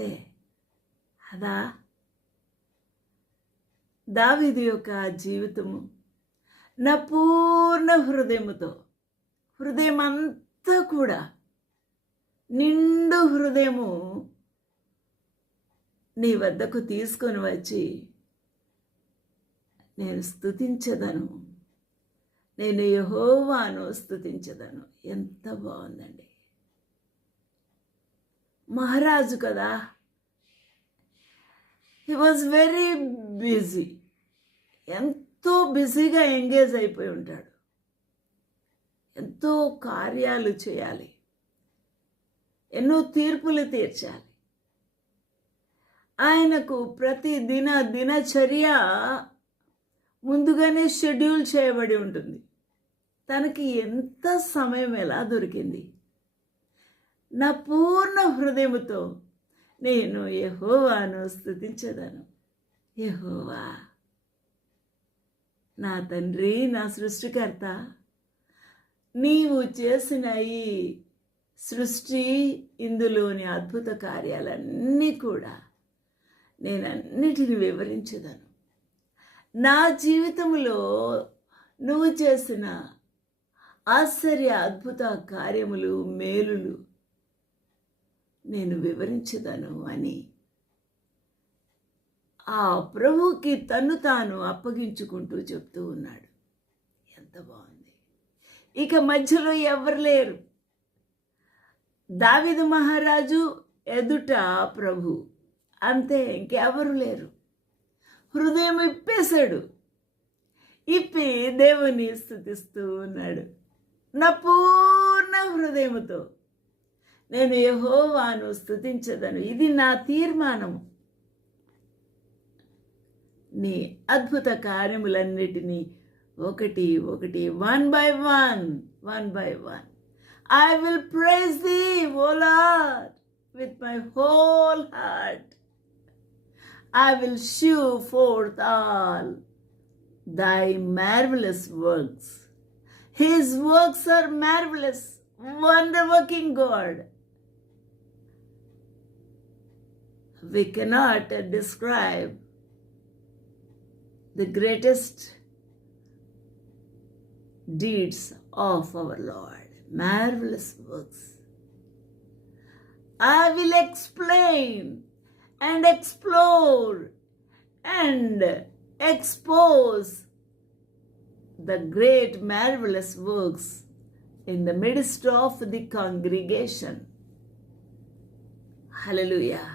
అంతే. అదా దావీదు యొక్క జీవితము. నా పూర్ణ హృదయం అంతా కూడా నిండు హృదయము నీ వద్దకు తీసుకొని వచ్చి నేను స్తుతించదను, నేను యెహోవాను స్తుతించదను. ఎంత బాగుందండి. మహారాజు కదా, హీ వాజ్ వెరీ బిజీ. ఎంతో బిజీగా ఎంగేజ్ అయిపోయి ఉంటాడు. ఎంతో కార్యాలు చేయాలి, ఎన్నో తీర్పులు తీర్చాలి. ఆయనకు ప్రతి దినచర్య ముందుగానే షెడ్యూల్ చేయబడి ఉంటుంది. తనకి ఎంత సమయం ఎలా దొరికింది? నా పూర్ణ హృదయముతో నేను యెహోవాను స్తుతించదను. యెహోవా నా తండ్రి, నా సృష్టికర్త, నీవు చేసిన ఈ సృష్టి, ఇందులోని అద్భుత కార్యాలన్నీ కూడా నేనన్నిటిని వివరించదను. నా జీవితంలో నువ్వు చేసిన ఆశ్చర్య అద్భుత కార్యములు, మేలులు నేను వివరించదను అని ఆ ప్రభువుకి తన్ను తాను అప్పగించుకుంటూ చెప్తూ ఉన్నాడు. ఎంత బాగుంది. ఇక మధ్యలో ఎవరు లేరు. దావీదు మహారాజు ఎదుట ప్రభు, అంతే, ఇంకెవరు లేరు. హృదయం ఇప్పేశాడు. ఇప్పి దేవుని స్తుతిస్తూ ఉన్నాడు. నా పూర్ణ హృదయముతో నేను యెహోవాను స్తుతించదను. ఇది నా తీర్మానము. నీ అద్భుత కార్యములన్నిటినీ ఒకటి one by one I will praise thee, O Lord, with my whole heart. I will shew forth all thy marvelous works. His works are marvelous, wonder-working God. We cannot describe the greatest deeds of our Lord. Marvelous works. I will explain and explore and expose the great marvelous works in the midst of the congregation. Hallelujah.